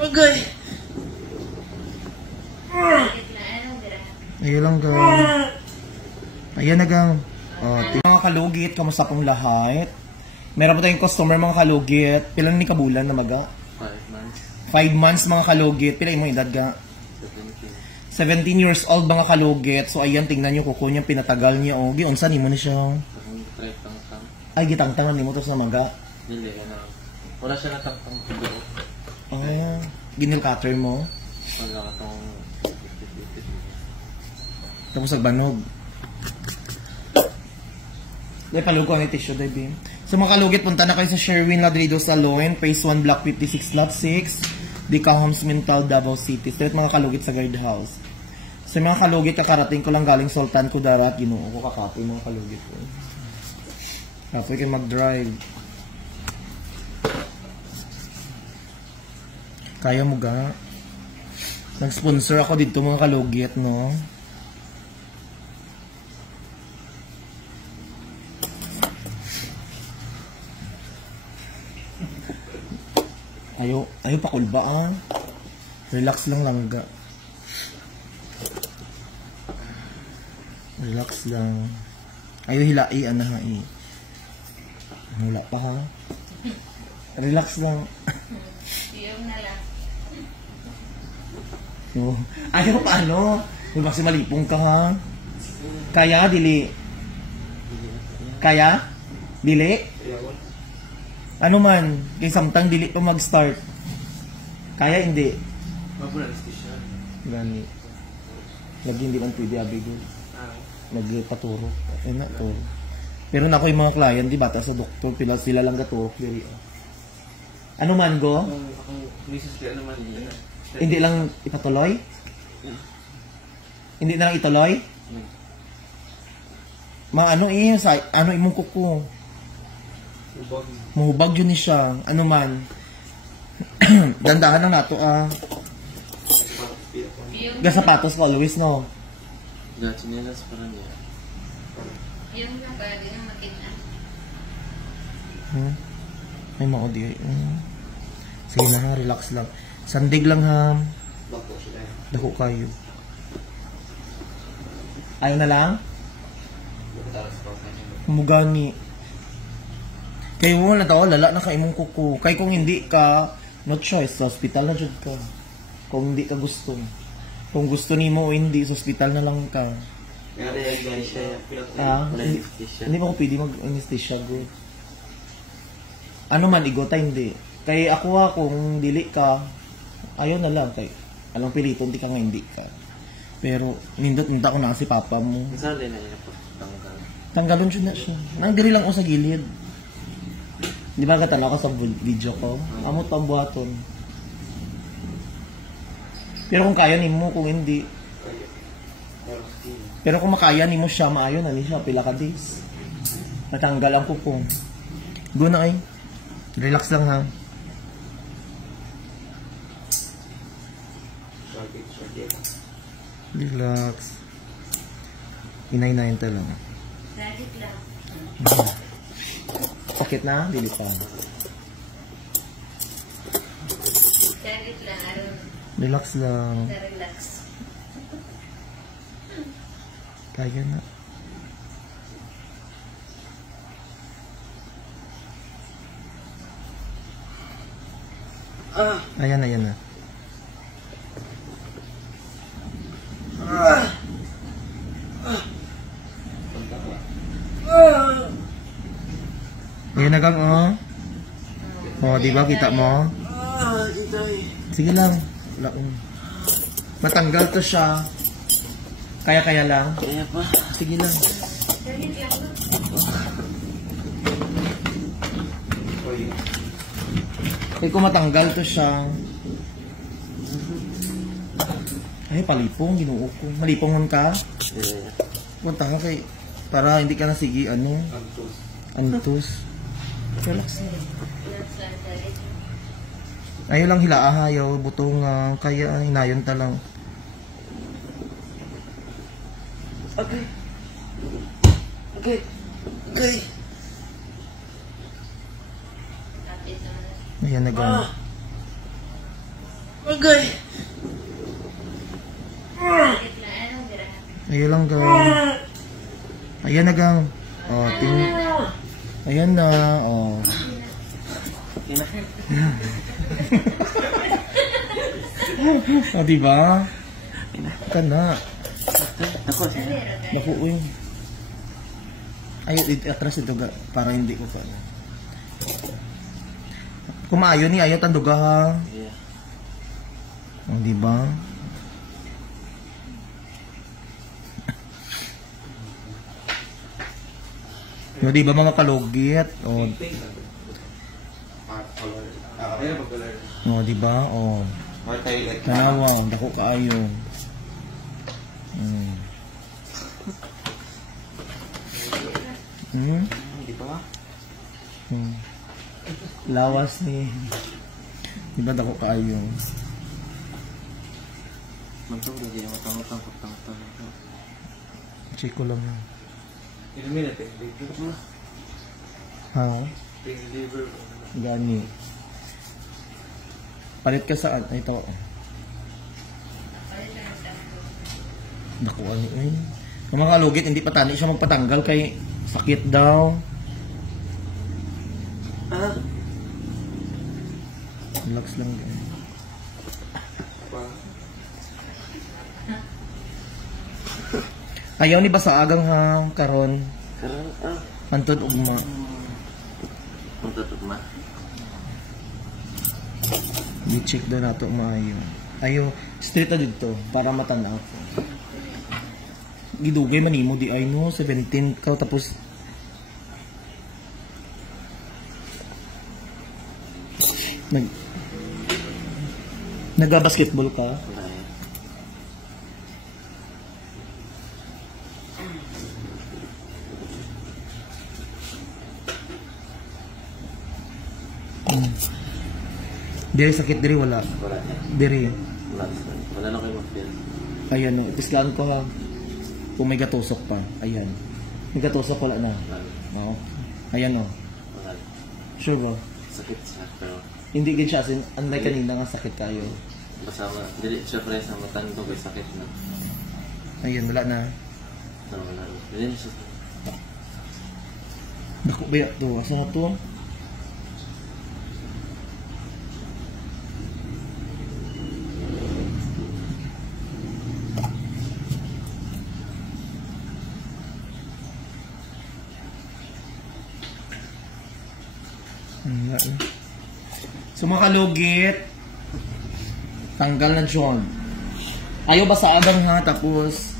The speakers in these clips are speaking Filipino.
Okay. Ayun lang gang. Ayan na gang. Mga kalugit, kamusta pong lahat? Meron pa tayong customer mga kalugit. Pila ni kabulan na maga? 5 months. 5 months mga kalugit. Pila mo edad ga? 17 years old mga kalugit. So ayan, tingnan nyo kuko niya, pinatagal niya. O, giunsa ni mo na siya. Ay, gitangtangan ni mo to sa maga. Hindi, wala siya natangtang tubo. Ah, ginil cutter mo? Wala ka tong... Tapos nagbanog. Dahil palugo ang tissue, Dahil. So mga kalugit, punta na kayo sa Sherwin Ladrido Salon, Phase 1, Block 56, Lot 6, Dicahams, Mintal, Davao City. Straight mga kalugit sa guardhouse. So mga kalugit, kakarating ko lang galing Sultan Kudarat, Ginoo ko kakapoy mga kalugit ko. Kapoy kayo mag-drive. Kaya mo ga? Nag-sponsor ako dito mga kalugit, no? Ayaw pakulba ah. Relax lang langga. Relax lang. Ayaw hilai ana hai. Wala pa ha. Relax lang. Ayaw na lang. No. Ayaw pa ano? Yung kasi malipong ka ha. Kaya dili. Kaya? Dili? Ano man, kay samtang dili pa mag-start. Kaya hindi. Mabunanistisya. Gani. Lagi hindi man pwede abigo. Nagpaturo. Ay na to. Pero na ako yung mga client, di bata sa doktor, sila lang gaturok diri. Ano man go? Akong misis kaya naman yun. Hindi lang ipatuloy? Hindi na lang ituloy? Ano ano imong kuko? Mahubag yun ni siya. Ano man. Dandahan na nato Gasapatos ko always, no? Chinelas para niya. Yung lang kaya din ang makita. May maudi. Sige na ha, relax lang. Sandig lang ha. Dako kayo. Ayaw na lang? Mugani. Kaya mo na tao, lala na ka imong kuko. Kaya kung hindi ka, no choice, sa hospital na dyan ka. Kung hindi ka gusto. Kung gusto ni mo o hindi, sa hospital na lang ka. Hindi mo ko pwede mag-anesthesia, go. Ano man, igota, hindi. Kaya ako kung dili ka, ayaw na lang. Kaya, alang pilito, hindi ka nga hindi ka. Pero, nindot ko na si papa mo. Saan din na yun po? Tanggalon siya na siya. Nang diri lang ako sa gilid. Di ba katala ko sa video ko? Amot pang buhaton. Pero kung kaya ni mo, kung hindi. Pero kung makaya ni mo siya, maayon na ni siya, pila ka days. Natanggal ang kuko. Go na ay. Relax lang ha. Relax. Inay-inayin ta lang. Sagit lang. Pakit na? Dili pa. Sagit lang. Aron. Relax lang. Relax. Kaya na. Ayan na, ayan na. Ayan na gang, oh. Oh, di ba kita mo? Sige lang. Matanggal to siya. Kaya lang. Kaya pa. Sige lang. Sagit lang. Kaya kung matanggal to siya. Ay, palipong, ginoo ko. Malipong man ka? Punta ka kay, para hindi ka na sige, ano? Antos. Relax na. Ayaw lang hilaahayaw, butong kaya hinayon ta lang. Okay. Okay. Okay. Ayan na gano'n. Agay! Saglit lang. Anong dira? Ayan lang, gang. Ayan na, gang. Oh, ayan na, oh. Oh, diba? Ka na. Ako, siya. Naku, uy. Ay, atras ito, para hindi ko pa. Kumayo ni ayaw tanduga, ha? Yeah. Oh, diba? No, diba mga kalugit? Oh, oh diba? Oh. Tanawa, dako kaayo. Di ba? Lawas ni. Diba dako kaayo? Mantong hindi na matangotang. Check ko lang. Inumin natin. Liver mo. Ha? Liver. Gani. Palit ka saan? Ito. Naku, ano yun? Yung mga kalugit, hindi pa tani siya magpatanggal kay sakit daw. Ah? Relax lang din. Ayaw ni basa agang ha, karon. Karon, Antod ugma. Punta tugma. I-check daw nato maayo. Ayo, straight na dito para matanaw ko. Gidugay man imo di ay no, 17 ka tapos nag-basketball ka? Diri sakit diri wala. Wala niya. Diri. Wala na kayo mag-feel. Ayan no, ipislaan ko ha. Kung may gatusok pa. Ayan. May gatusok wala na. Oo. Ayan no. Wala. Sure ba? Sakit siya, pero Hindi gid siya sin unlike kanina nga sakit kayo. basta dili siya pre sa matan ko kay sakit na. Ayan wala na. No, wala. Dili siya. Dako ba to? Asa na to? So mga kalugit, tanggal na John. Ayaw ba sa abang ha, tapos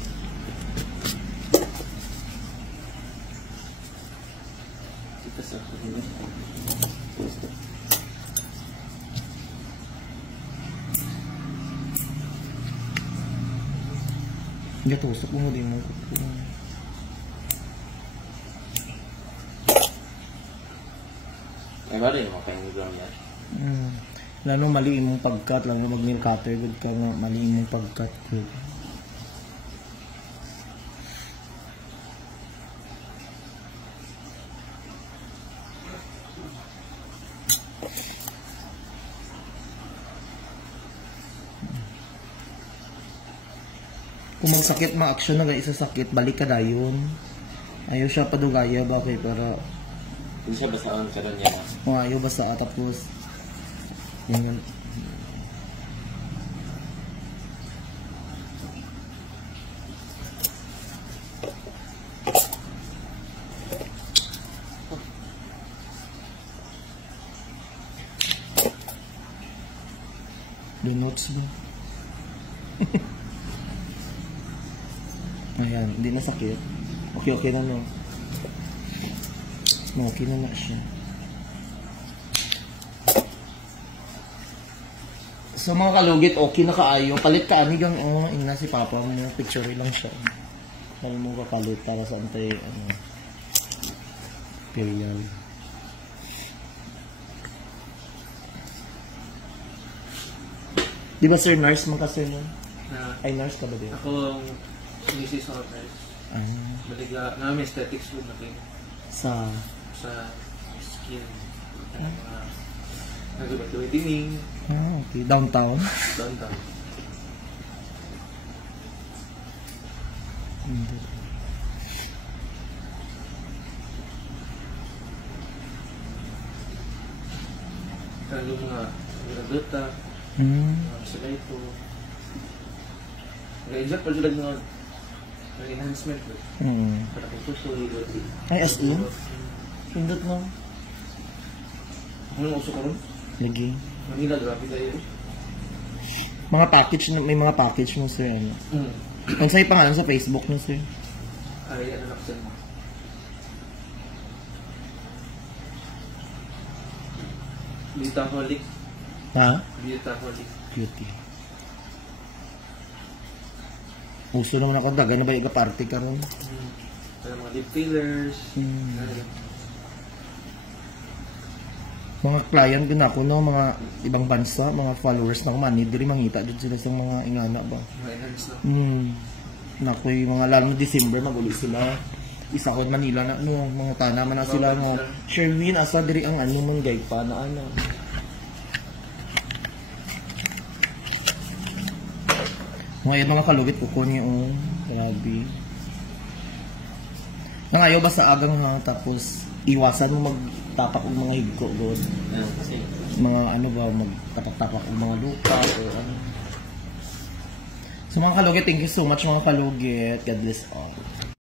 Kita sa gatusok mo din mo. Ay, bari mo kayo ng ground yan. Lalo mali imong pagkat, lalo mag nail cutter good ka nga mali imong pagkat good. Kung magsakit, ma-action na guys sa sakit, balik ka dayon. Ayaw siya padugaya ba kay para Hindi siya basaan ka ron yan. ayaw basta tapos yun. The notes ba? Ayan, hindi na sakit. Okay na no. Okay na na siya. So mga kalugit, okay na kaayo. Palit ka amigang, ina si Papa mo, picture lang siya. Dahil mo kapalit para sa antay, period. Di ba sir, nurse mo kasi mo? Ay, nurse ka ba din? Ako, Mrs. Honors. Maliga, namin aesthetics food na kayo. Sa Sa skin. Nagabat-gabat dining. Ah, okay. Downtown? Downtown. Kalo mga Duta, mga sila ito. Nag-exact pa sila ng enhancement. Para kung tutuloy. Ay, as in? Pindot mo. Ano yung uso ka ron? Lagi. Manila, grabe tayo. Mga package, may mga package mo, sir. Ano? Ang sa'yo pangalan sa Facebook mo, sir. Ay, ano na kasi mo. Beautaholic. Ha? Beautaholic. Beauty. Uso naman ako, daga na ba yung party ka ron? Para mga lip fillers. Mga client din ako, no? Mga ibang bansa, mga followers na kumani, diri mangita dito sila sa mga ingana ba? Mga enhance na. Naku, yung mga lalo December, maguli sila. Isa ko Manila na, ano, mga tanaman na sila, no? Sherwin, asa diri ang ano man, gay pa na ano. Mga kalugit ko ko niya, oh. Grabe. Nangayaw ba sa agang ha, tapos iwasan mo magtapak ng mga higko, God. Kasi, Mga ano ba, magtapak-tapak ng mga lupa, o ano. So mga kalugit, thank you so much mga kalugit. God bless all.